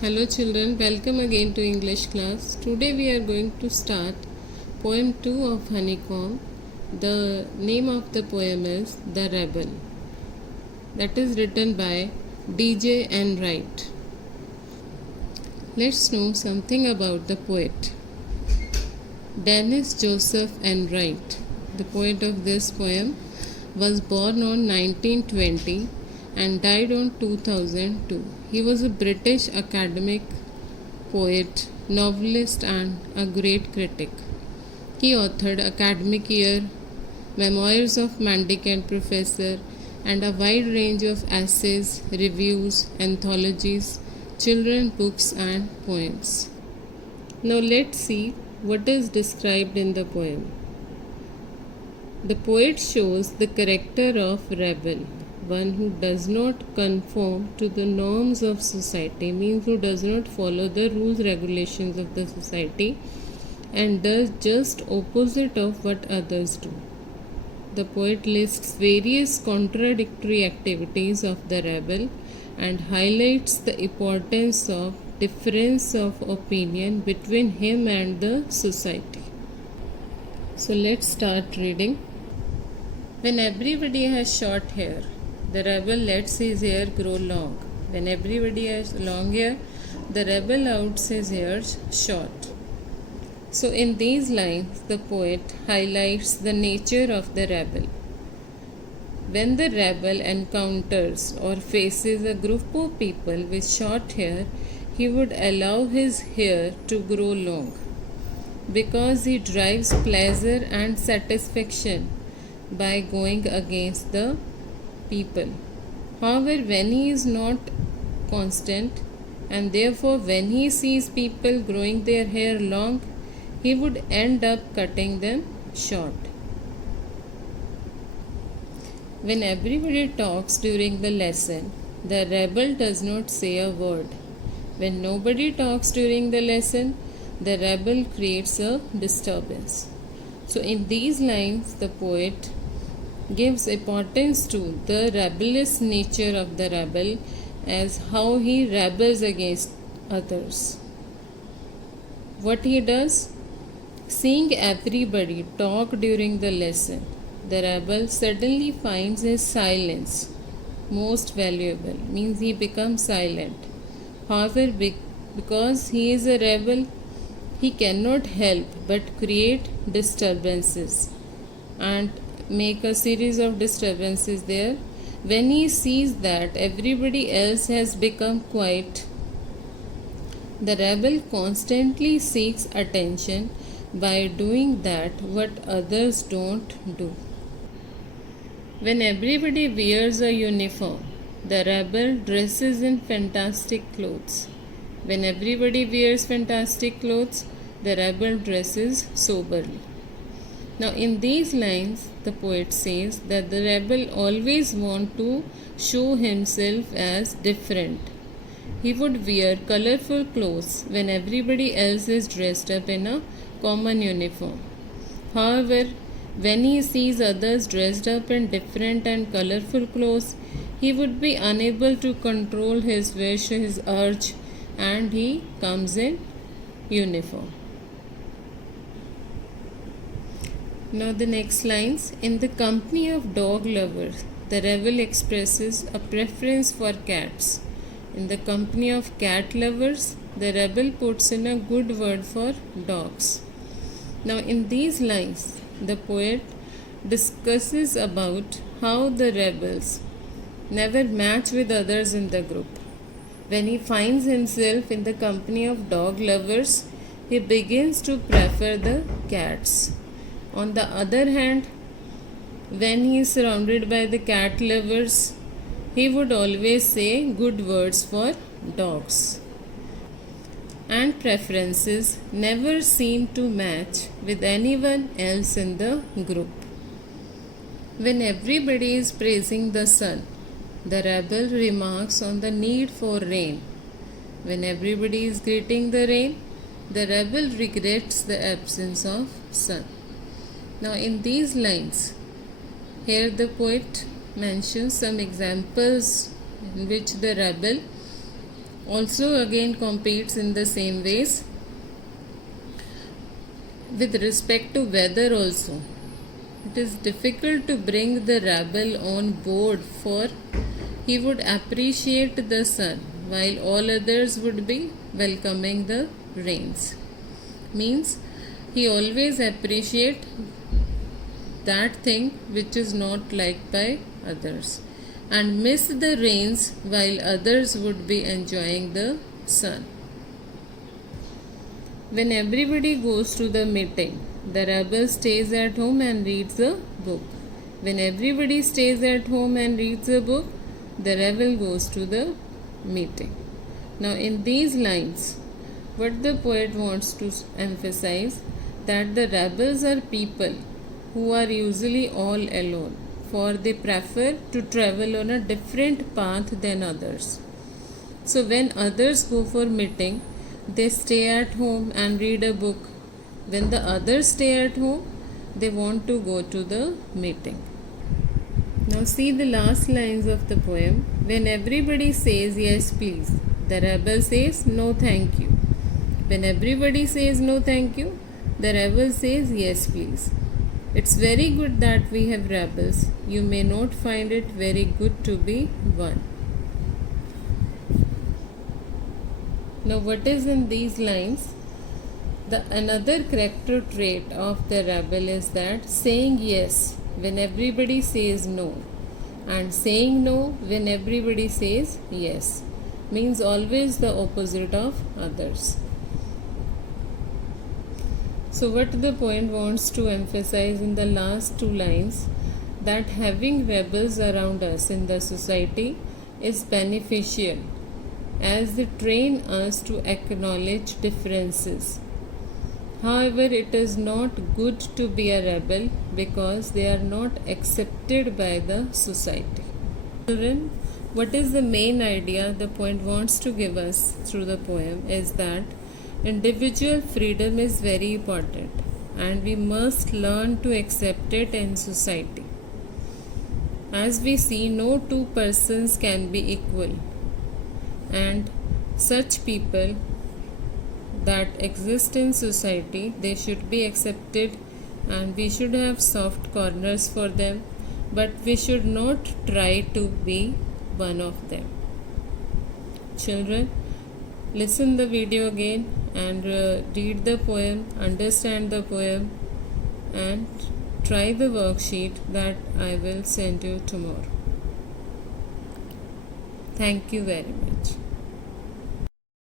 Hello children, welcome again to English class. Today we are going to start poem 2 of Honeycomb. The name of the poem is The Rebel. That is written by DJ Enright. Let's know something about the poet. Dennis Joseph Enright, the poet of this poem, was born on 1920 and died on 2002. He was a British academic poet, novelist, and a great critic. He authored Academic Year, Memoirs of Mendicant Professor, and a wide range of essays, reviews, anthologies, children's books, and poems. Now let's see what is described in the poem. The poet shows the character of rebel, one who does not conform to the norms of society, means who does not follow the rules regulations of the society and does just opposite of what others do. The poet lists various contradictory activities of the rebel and highlights the importance of difference of opinion between him and the society. So let's start reading. When everybody has short hair, the rebel lets his hair grow long. When everybody has long hair, the rebel lets his hair short. So in these lines, the poet highlights the nature of the rebel. When the rebel encounters or faces a group of people with short hair, he would allow his hair to grow long because he derives pleasure and satisfaction by going against the people. However, when he is not constant and therefore when he sees people growing their hair long, he would end up cutting them short. When everybody talks during the lesson, the rebel does not say a word. When nobody talks during the lesson, the rebel creates a disturbance. So in these lines, the poet gives importance to the rebellious nature of the rebel as how he rebels against others. What he does? Seeing everybody talk during the lesson, the rebel suddenly finds his silence most valuable, means he becomes silent. However, because he is a rebel, he cannot help but create disturbances and make a series of disturbances there. When he sees that everybody else has become quiet, the rebel constantly seeks attention by doing that what others don't do. When everybody wears a uniform, the rebel dresses in fantastic clothes. When everybody wears fantastic clothes, the rebel dresses soberly. Now in these lines, the poet says that the rebel always wants to show himself as different. He would wear colorful clothes when everybody else is dressed up in a common uniform. However, when he sees others dressed up in different and colorful clothes, he would be unable to control his wish, his urge, and he comes in uniform. Now the next lines. In the company of dog lovers, the rebel expresses a preference for cats. In the company of cat lovers, the rebel puts in a good word for dogs. Now in these lines, the poet discusses about how the rebels never match with others in the group. When he finds himself in the company of dog lovers, he begins to prefer the cats. On the other hand, when he is surrounded by the cat lovers, he would always say good words for dogs. And preferences never seem to match with anyone else in the group. When everybody is praising the sun, the rebel remarks on the need for rain. When everybody is greeting the rain, the rebel regrets the absence of sun. Now in these lines, here the poet mentions some examples in which the rebel also again competes in the same ways. With respect to weather also, it is difficult to bring the rebel on board, for he would appreciate the sun while all others would be welcoming the rains. Means he always appreciate that thing which is not liked by others and miss the rains while others would be enjoying the sun. When everybody goes to the meeting, the rebel stays at home and reads a book. When everybody stays at home and reads a book, the rebel goes to the meeting. Now, in these lines, what the poet wants to emphasize, that the rebels are people who are usually all alone, for they prefer to travel on a different path than others. So when others go for meeting, they stay at home and read a book. When the others stay at home, they want to go to the meeting. Now see the last lines of the poem. When everybody says yes please, the rebel says no thank you. When everybody says no thank you, the rebel says yes please. It's very good that we have rebels. You may not find it very good to be one. Now what is in these lines? The another character trait of the rebel is that saying yes when everybody says no, and saying no when everybody says yes, means always the opposite of others. So what the poet wants to emphasize in the last two lines, that having rebels around us in the society is beneficial, as they train us to acknowledge differences. However, it is not good to be a rebel because they are not accepted by the society. Children, what is the main idea the poet wants to give us through the poem is that individual freedom is very important and we must learn to accept it in society. As we see, no two persons can be equal, and such people that exist in society, they should be accepted and we should have soft corners for them, but we should not try to be one of them. Children, listen the video again and read the poem, understand the poem, and try the worksheet that I will send you tomorrow. Thank you very much.